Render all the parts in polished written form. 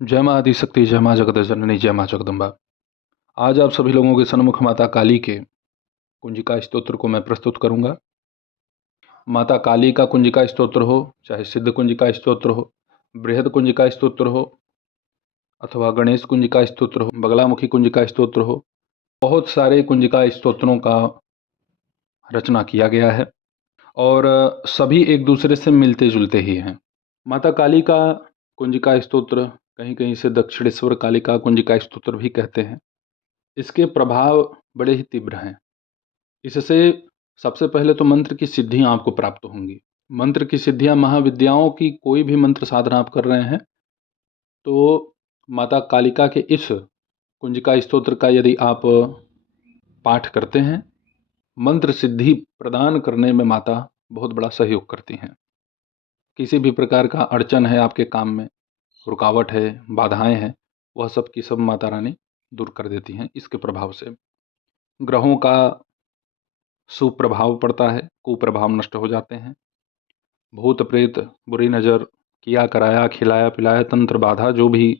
जय माँ आदिशक्ति, जय माँ जगत जननी, जय माँ जगदम्बा। आज आप सभी लोगों के सन्मुख माता काली के कुंजिका स्तोत्र को मैं प्रस्तुत करूंगा। माता काली का कुंजिका स्तोत्र हो, चाहे सिद्ध कुंजिका स्तोत्र हो, बृहद कुंजिका स्तोत्र हो, अथवा गणेश कुंजिका स्तोत्र हो, बगलामुखी कुंजिका स्तोत्र हो, बहुत सारे कुंजिका स्तोत्रों का रचना किया गया है और सभी एक दूसरे से मिलते जुलते ही हैं। माता काली का कुंजिका स्तोत्र कहीं कहीं से दक्षिणेश्वर कालिका कुंजिका स्तोत्र भी कहते हैं। इसके प्रभाव बड़े ही तीव्र हैं। इससे सबसे पहले तो मंत्र की सिद्धियां आपको प्राप्त होंगी। मंत्र की सिद्धियां, महाविद्याओं की कोई भी मंत्र साधना आप कर रहे हैं तो माता कालिका के इस कुंजिका स्तोत्र का यदि आप पाठ करते हैं, मंत्र सिद्धि प्रदान करने में माता बहुत बड़ा सहयोग करती हैं। किसी भी प्रकार का अड़चन है आपके काम में, रुकावट है, बाधाएं हैं, वह सब की सब माता रानी दूर कर देती हैं इसके प्रभाव से। ग्रहों का सुप्रभाव पड़ता है, कुप्रभाव नष्ट हो जाते हैं। भूत प्रेत, बुरी नज़र, किया कराया, खिलाया पिलाया, तंत्र बाधा, जो भी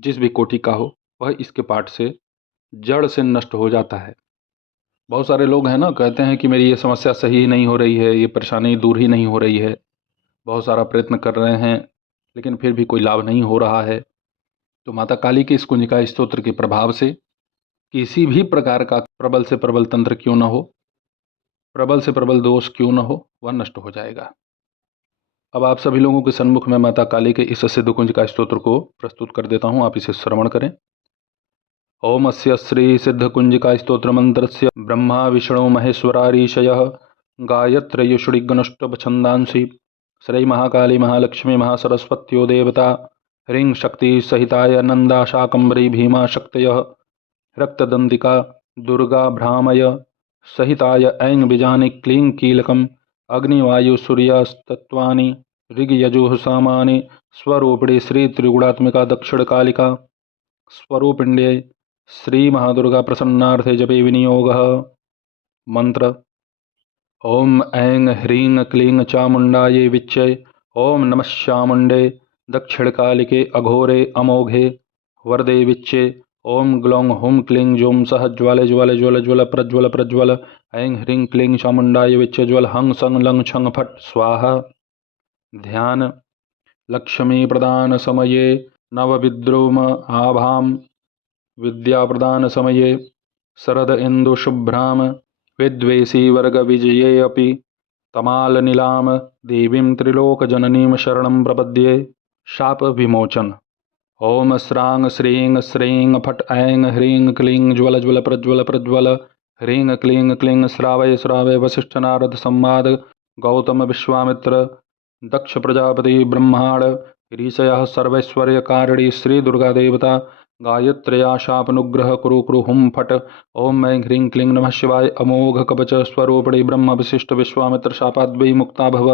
जिस भी कोटि का हो, वह इसके पाठ से जड़ से नष्ट हो जाता है। बहुत सारे लोग हैं ना, कहते हैं कि मेरी ये समस्या सही ही नहीं हो रही है, ये परेशानी दूर ही नहीं हो रही है, बहुत सारा प्रयत्न कर रहे हैं लेकिन फिर भी कोई लाभ नहीं हो रहा है। तो माता काली के इस कुंजिका स्तोत्र के प्रभाव से किसी भी प्रकार का प्रबल से प्रबल तंत्र क्यों न हो, प्रबल से प्रबल दोष क्यों न हो, वह नष्ट हो जाएगा। अब आप सभी लोगों के सन्मुख में माता काली के इस सिद्ध कुंजिका स्तोत्र को प्रस्तुत कर देता हूँ, आप इसे श्रवण करें। ओम अस्य श्री सिद्ध कुंजिका स्तोत्र मंत्रस्य ब्रह्मा विष्णु महेश्वरारीशयः गायत्रयुषुडिगणुष्टभ छंदांसि श्री महाकाली महालक्ष्मी महासरस्वत्यो देवता ह्रीं शक्ति सहिताय नंदा शाकंभरी भीमा शक्तयः रक्तदंतिका दुर्गा भ्रामय सहिताय ऐं बीजानि क्लीं कीलकम् अग्निवायुसूर्यस्तत्त्वानि ऋग्यजुः सामानि स्वरूपिणी श्री त्रिगुणात्मिका दक्षिणकालिका स्वरूपिण्ये श्री महादुर्गा प्रसन्नार्थे जपे विनियोगः। मंत्र ओम ऐं ह्रीं क्लीं चामुण्डायै विच्चे ओम नमः चामुण्डे दक्षिणकालिके अघोरे अमोघे वरदे विच्चे ओम ग्लौं हुं क्लीं जूं सह ज्वाले ज्वाले ज्वल ज्वल प्रज्वल प्रज्वल ऐं ह्रीं क्लीं चामुण्डाय विच्चे ज्वल हं सं लं छं फट् स्वाहा। ध्यान लक्ष्मी प्रदान समये नवविद्रोम आभां विद्या प्रदान समये शरद इंदुशुभ्राम विद्वेषी वर्ग विजये अपि तमाल नीलाम देवीं त्रिलोकजननीं शरणं प्रपद्ये। शाप विमोचन ओम श्रांग श्रीं श्रीं फट् ऐं ह्रीं क्लीं ज्वल ज्वल प्रज्वल प्रज्वल ह्रीं क्लीं क्लीं श्रावय श्रावय वसिष्ठ नारद संवाद गौतम विश्वामित्र दक्ष प्रजापति ब्रह्मांड ऋषयः सर्वैश्वर्य कारिणी श्री दुर्गा देवता गायत्र्या शापनुग्रह कुरु कुरु हुं फट् ओम ऐं ह्रीं क्लीं नमः शिवाय अमोघ कवच स्वरूपिणी ब्रह्म विशिष्ट विश्वामित्र शापाद्वै मुक्ता भव।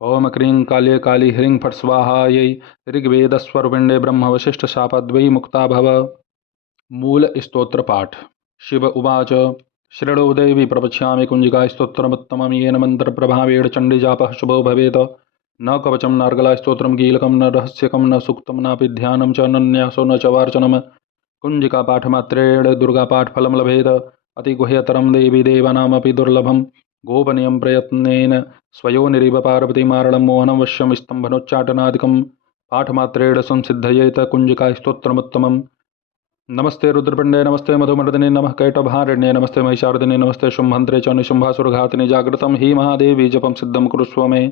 ओम क्रीं काल्ये काली ह्रीं फट् स्वाहायै ऋग्वेदस्वरूपिण्ये ब्रह्म वशिष्ठ शापाद्वै मुक्ता भव। मूल स्तोत्र पाठ। शिव उवाच शृणु देवी प्रवक्ष्यामि कुंजिका स्तोत्रमुत्तमं येन मन्त्रप्रभावेण चण्डीजापः शुभो भवेत्। न कवचं नार्गला स्तोत्रं कीलकं न रहस्यकं न सूक्तं नापि ध्यानं च न न्यासो न च वार्चनं। कुंजिका पाठमात्रेण दुर्गापाठफलं लभेत अतिगुह्यतरं देवी देवानामपि दुर्लभं। गोपनीयं प्रयत्नेन स्वयोनिरिव पार्वतीमारणं मोहनं वश्यं स्तम्भनोच्चाटनादिकं पाठमात्रेण संसिद्धयेत कुंजिका स्तोत्रमुत्तमम्। नमस्ते रुद्रपिण्डे नमस्ते मधुमर्दिने नमः कैटभारिण्ये नमस्ते महिषार्दिने नमस्ते शुम्भन्त्रे च निशुम्भासुरघातिने जागृतं हि महादेवी जपं सिद्धं कुरुष्व मे।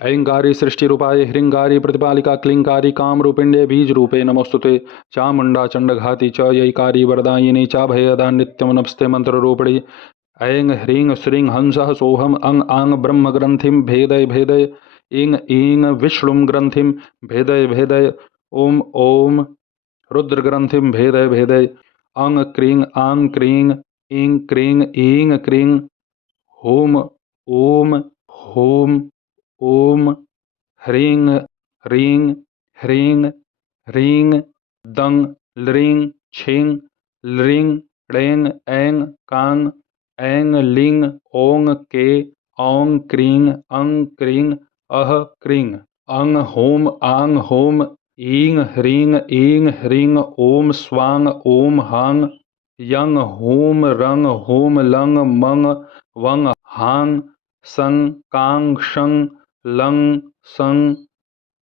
ऐंगारी सृष्टिरूपाय ह्रींगारी प्रतिपालिका क्लींकारी कामरूपिण्ये बीजरूपे नमोस्तुते चामुण्डा चण्डघाती च यैकारी वरदायिनी चाभयदा नित्यं नमस्ते मंत्ररूपिणी। ऐं ह्रीं श्रीं हंसः सोऽहम् अं आं ब्रह्मग्रन्थिं भेदय भेदय ईं ईं विष्णुं ग्रन्थिं भेदय भेदय ओम ओम रुद्रग्रन्थिं भेदय भेदय अं क्रीं आं क्रीं ईं क्रीं ईं क्रीं होम ओम होम ओम ह्रीं ह्रीं ह्रीं ह्रीं दं लृं छिं लृं ळें ऐं कां ऐं लिं ओं के औं क्रीं अं क्रीं अह क्रीं अं होम आं होम ईं ह्रीं ईं ह्रीं ॐ स्वां ॐ हां यं हूं रं हूं लं मं वं हां सं कां शं लं सं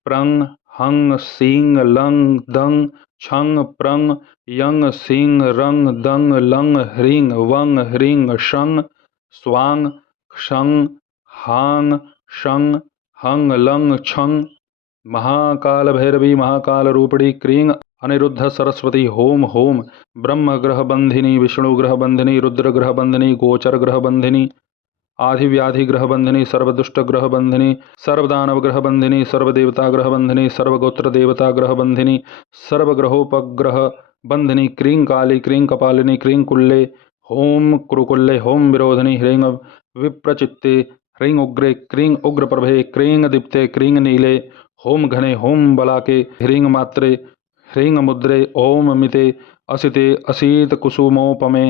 प्रं हं सीं लं दं छं प्रं यं सीं रं दं लं ह्रीं वं ह्रीं शं स्वां क्षं हां शं हं लं छं महाकाल भैरवी महाकाल रूपिणी क्रीं अनिरुद्ध सरस्वती होम होम ब्रह्म ग्रह बंधिनी विष्णु ग्रह बंधिनी रुद्र ग्रह बंधिनी गोचर ग्रह बंधिनी आधि व्याधि ग्रह बंधिनी सर्वदुष्ट ग्रह बंधिनी सर्वदानव ग्रह बंधिनी सर्वदेवता ग्रह बंधिनी सर्वगोत्र देवता ग्रह बंधिनी सर्वग्रहोपग्रह बंधिनी क्रीं काली क्रीं कपालिनी क्रीं कुल्ले होम कुरुकुल्ले होम विरोधिनी ह्रीं विप्रचित्ते ह्रीं उग्रे क्रीं उग्रप्रभे क्रीं दीप्ते क्रीं नीले होम घने होम बलाके ह्रीं मात्रे ह्रीं मुद्रे ओम मिते असिते असीत कुसुमोपमे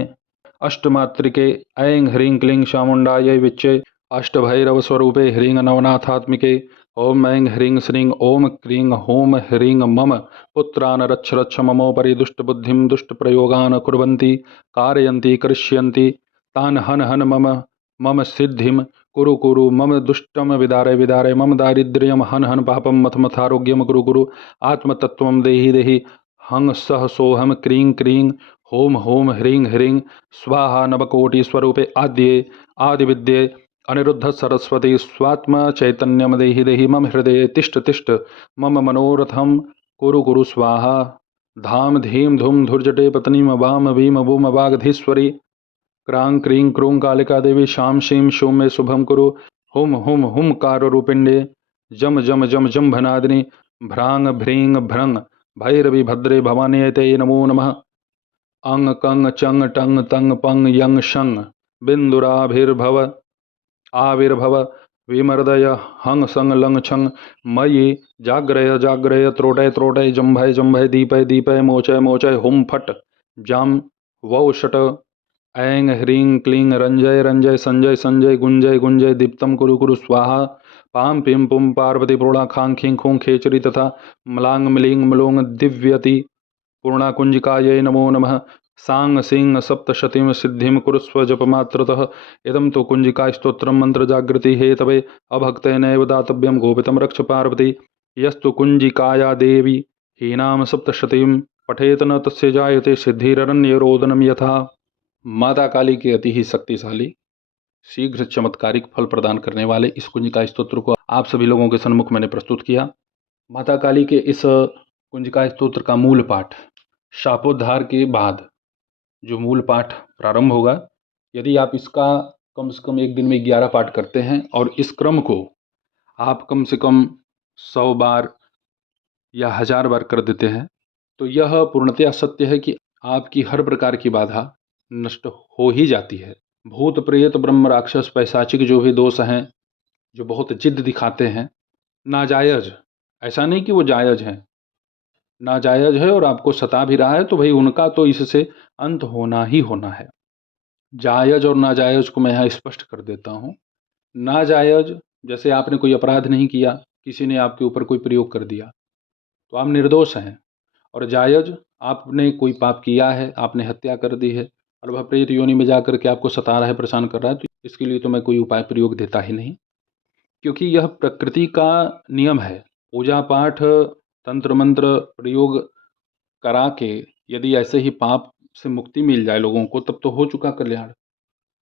अष्टमात्रिके ऐं ह्रीं क्लीं चामुण्डायै विच्चे अष्टभैरवस्वरूपे ह्रीं नवनाथात्मिके ॐ ऐं ह्रीं श्रीं ॐ क्रीं हूं ह्रीं मम पुत्रान् रक्ष रक्ष ममोपरि दुष्टबुद्धिं दुष्टप्रयोगान् कुर्वन्ति कारयन्ति करिष्यन्ति तान् हन हन मम मम सिद्धिं कुरु कुरु मम दुष्टम विदारय विदारय मम दारिद्र्यं हन हन पापं मथ मथारोग्यं कुरु कुरु आत्मतत्त्वं देहि देहि हं सह सोहम क्रीं क्रीं होम होम ह्रीं ह्रीं स्वाहा नवकोटिस्वरूपे आद्ये आदिविद्ये अनिरुद्ध सरस्वती स्वात्म चैतन्यम देहि देहि मम हृदये तिष्ठ तिष्ठ मम मनोरथं कुरु कुरु स्वाहा धाम धीम धूम धुर्जटे पत्नीम वाम भीम भूम वागधीश्वरी क्रां क्रीं क्रूं कालिका देवी शां शीं शूं मे शुभं कुरु हुम हुम हुम कारुरूपिण्ये जम जम जम जम्भनादिनी भ्रांग भ्रीं भ्रंग भैरवी भद्रे भवानी ते नमो नमः अंग कंग चंग टंग तंग पंग यंग शंग बिंदुराभिर्भव आविर्भव विमर्दय हंग संग लंग छंग मयि जाग्रय जाग्रय त्रोटय त्रोटय जंभय जंभय दीपय दीपय मोचय मोचय हुम फट जाम वौ शट ऐं ह्रीं क्लीं रंजय रंजय संजय संजय गुंजय गुंजय दीप्तं कुरु कुरु स्वाहा पां पिं पुं पार्वती पूर्णा खां खीं खूं खेचरी तथा मलांग मिलीं मलोंग दिव्यति पूर्णाकुंजिकायै नमो नमः सांग सिंह सप्तशतीं सिद्धिं कुरुस्व जपमात्रतः इदं तु कुंजिका स्तोत्रं मंत्रजागृति हेतवे अभक्तेनैव दातव्यं गोपितं रक्ष पार्वती यस्तु कुंजिकाया देवी हीनां सप्तशतीं पठेत न तस्य जायते सिद्धिररण्यरोदनं यथा। माता काली के अति ही शक्तिशाली शीघ्र चमत्कारिक फल प्रदान करने वाले इस कुंजिका स्तोत्र को आप सभी लोगों के सन्मुख मैंने प्रस्तुत किया। माता काली के इस कुंजिका स्तोत्र का मूल पाठ शापोद्धार के बाद जो मूल पाठ प्रारंभ होगा, यदि आप इसका कम से कम एक दिन में 11 पाठ करते हैं और इस क्रम को आप कम से कम 100 बार या 1000 बार कर देते हैं तो यह पूर्णतया सत्य है कि आपकी हर प्रकार की बाधा नष्ट हो ही जाती है। भूत प्रेत ब्रह्म राक्षस पैशाचिक जो भी दोष हैं, जो बहुत जिद दिखाते हैं, नाजायज, ऐसा नहीं कि वो जायज हैं, नाजायज है और आपको सता भी रहा है तो भाई उनका तो इससे अंत होना ही होना है। जायज और नाजायज को मैं यहाँ स्पष्ट कर देता हूँ। नाजायज जैसे आपने कोई अपराध नहीं किया, किसी ने आपके ऊपर कोई प्रयोग कर दिया तो आप निर्दोष हैं, और जायज आपने कोई पाप किया है, आपने हत्या कर दी है और वह प्रेत योनि में जाकर के आपको सता रहा है, परेशान कर रहा है, तो इसके लिए तो मैं कोई उपाय प्रयोग देता ही नहीं, क्योंकि यह प्रकृति का नियम है। पूजा पाठ तंत्र मंत्र प्रयोग करा के यदि ऐसे ही पाप से मुक्ति मिल जाए लोगों को, तब तो हो चुका कल्याण।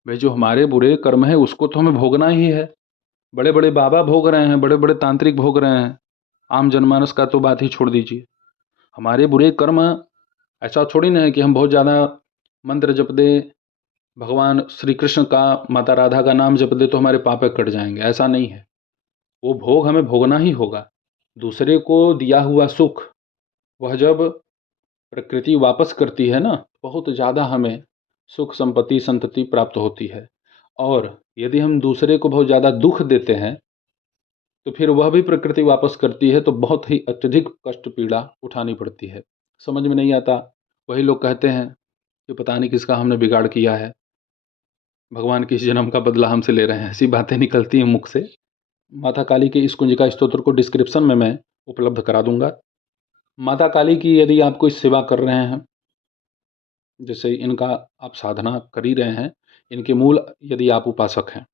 भाई जो हमारे बुरे कर्म है उसको तो हमें भोगना ही है। बड़े बड़े बाबा भोग रहे हैं, बड़े बड़े तांत्रिक भोग रहे हैं, आम जनमानस का तो बात ही छोड़ दीजिए। हमारे बुरे कर्म ऐसा थोड़ी ना है कि हम बहुत ज़्यादा मंत्र जप दे, भगवान श्री कृष्ण का, माता राधा का नाम जप दे तो हमारे पाप कट जाएंगे, ऐसा नहीं है। वो भोग हमें भोगना ही होगा। दूसरे को दिया हुआ सुख वह जब प्रकृति वापस करती है ना, बहुत ज़्यादा हमें सुख संपत्ति संतति प्राप्त होती है। और यदि हम दूसरे को बहुत ज़्यादा दुख देते हैं तो फिर वह भी प्रकृति वापस करती है, तो बहुत ही अत्यधिक कष्ट पीड़ा उठानी पड़ती है। समझ में नहीं आता। वही लोग कहते हैं कि पता नहीं किसका हमने बिगाड़ किया है, भगवान किस जन्म का बदला हमसे ले रहे हैं, ऐसी बातें निकलती हैं मुख से। माता काली के इस कुंजिका स्तोत्र को डिस्क्रिप्शन में मैं उपलब्ध करा दूंगा, माता काली की यदि आप कोई सेवा कर रहे हैं, जैसे इनका आप साधना कर ही रहे हैं, इनके मूल यदि आप उपासक हैं,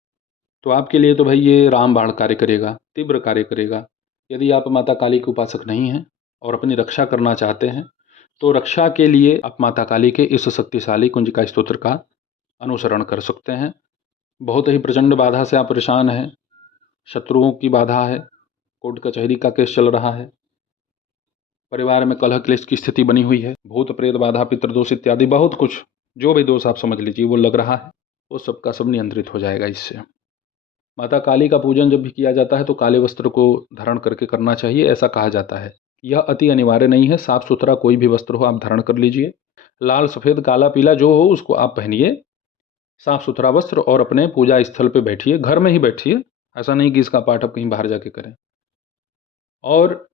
तो आपके लिए तो भाई ये रामबाण कार्य करेगा, तीव्र कार्य करेगा। यदि आप माता काली के उपासक नहीं हैं और अपनी रक्षा करना चाहते हैं, तो रक्षा के लिए आप माता काली के इस शक्तिशाली कुंजिका स्तोत्र का अनुसरण कर सकते हैं। बहुत ही प्रचंड बाधा से आप परेशान हैं, शत्रुओं की बाधा है, कोर्ट कचहरी का केस चल रहा है, परिवार में कलह क्लेश की स्थिति बनी हुई है, भूत प्रेत बाधा, पितृदोष इत्यादि बहुत कुछ, जो भी दोष आप समझ लीजिए वो लग रहा है, वो सबका सब नियंत्रित हो जाएगा इससे। माता काली का पूजन जब भी किया जाता है तो काले वस्त्र को धारण करके करना चाहिए, ऐसा कहा जाता है। यह अति अनिवार्य नहीं है, साफ सुथरा कोई भी वस्त्र हो आप धारण कर लीजिए, लाल सफ़ेद काला पीला जो हो उसको आप पहनिए, साफ सुथरा वस्त्र, और अपने पूजा स्थल पे बैठिए, घर में ही बैठिए, ऐसा नहीं कि इसका पाठ आप कहीं बाहर जाके करें। और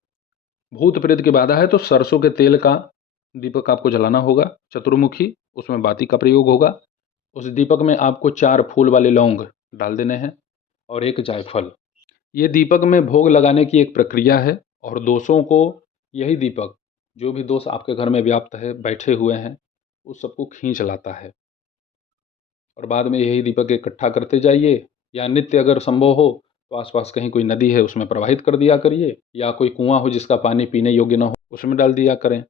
भूत प्रेत की बाधा है तो सरसों के तेल का दीपक आपको जलाना होगा, चतुर्मुखी, उसमें बाती का प्रयोग होगा। उस दीपक में आपको 4 फूल वाले लौंग डाल देने हैं और 1 जायफल। ये दीपक में भोग लगाने की एक प्रक्रिया है, और दोषों को यही दीपक, जो भी दोष आपके घर में व्याप्त है, बैठे हुए हैं, उस सबको खींच लाता है। और बाद में यही दीपक इकट्ठा करते जाइए, या नित्य अगर संभव हो तो आसपास कहीं कोई नदी है उसमें प्रवाहित कर दिया करिए, या कोई कुआं हो जिसका पानी पीने योग्य ना हो उसमें डाल दिया करें,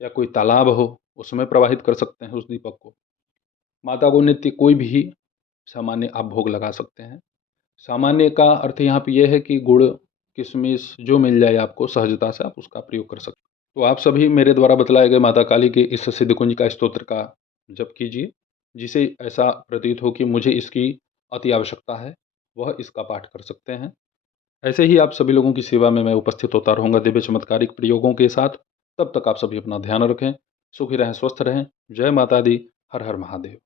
या कोई तालाब हो उसमें प्रवाहित कर सकते हैं उस दीपक को। माता को नित्य कोई भी सामान्य आप भोग लगा सकते हैं। सामान्य का अर्थ यहाँ पे ये है कि गुड़, किशमिश जो मिल जाए आपको सहजता से आप उसका प्रयोग कर सकते हैं। तो आप सभी मेरे द्वारा बतलाए गए माता काली के इस सिद्धकुंज का स्तोत्र का जप कीजिए, जिसे ऐसा प्रतीत हो कि मुझे इसकी अति आवश्यकता है, वह इसका पाठ कर सकते हैं। ऐसे ही आप सभी लोगों की सेवा में मैं उपस्थित होता रहूँगा दिव्य चमत्कारिक प्रयोगों के साथ। तब तक आप सभी अपना ध्यान रखें, सुखी रहें, स्वस्थ रहें। जय माता दी, हर हर महादेव।